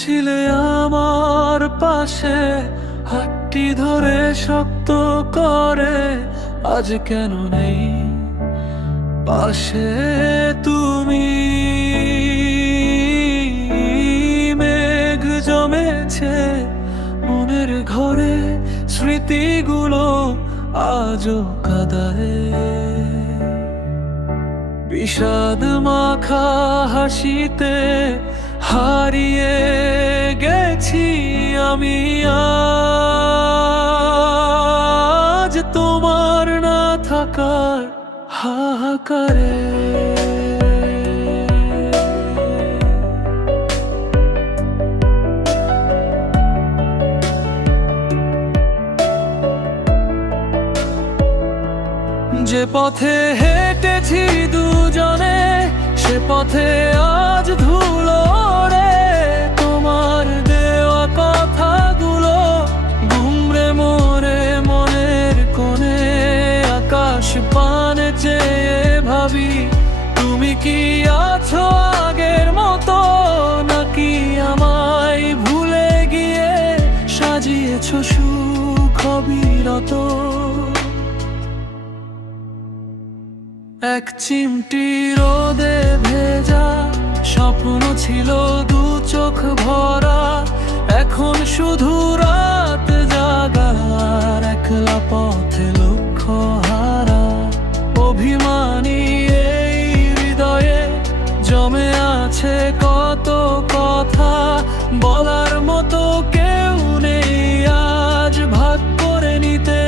ছিলে আমার পাশে, হাতটি ধরে শক্ত করে, আজ কেন নেই পাশে তুমি? মেঘ জমেছে মনের ঘরে, স্মৃতিগুলো আজও কাঁদায়। বিষাদ মাখা হাসিতে হারিয়ে গেছি আমি আজ, তোমার না থাকার হাহাকারে। যে পথে হেঁটেছি দুজনে, সে পথে আজ ধুলো রে। তোমার দেওয়া কথাগুলো গুমরে মোরে মনের কোণে, আকাশ পানে চেয়ে ভাবি, তুমি কি আছো আগের মতো, নাকি আমায় ভুলে গিয়ে সাজিয়েছো সুখ অবিরত। এক চিমটি রোদে ভেজা স্বপ্ন ছিল দু চোখ ভরা, এখন শুধু রাত জাগার একলা পথে লক্ষ্য হারা। অভিমানী এই হৃদয়ে জমে আছে কত কথা, বলার মতো কেউ নেই আজ ভাগ করে নিতে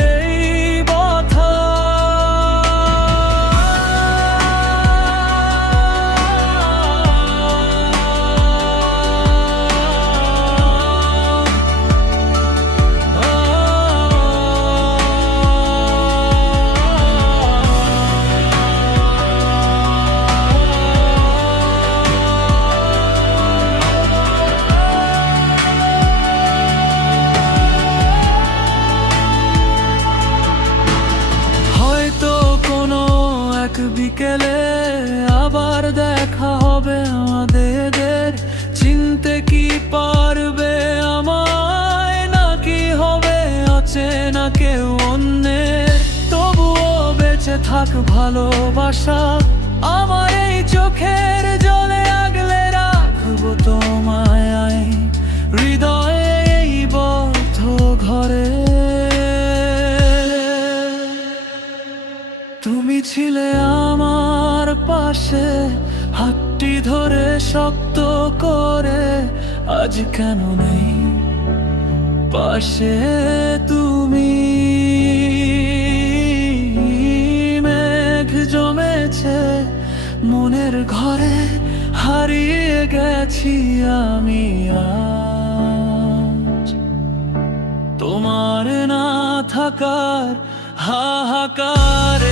বিকেলে আবার দেখা হবে আমাদের। চিনতে কি পারবে আমায়, নাকি হবে অচেনা কেউ অন্যের? তবুও বেঁচে থাক ভালোবাসা, আমার এই চোখের জলে আগলে রাখবো তোমায় হৃদয়ে এই বদ্ধ ঘরে। তুমি ছিলে আমার পাশে, হাতটি ধরে শক্ত করে, আজ কেন নেই পাশে তুমি? মেঘ জমেছে মনের ঘরে, হারিয়ে গেছি আমি আজ, তোমার না থাকার হাহাকারে।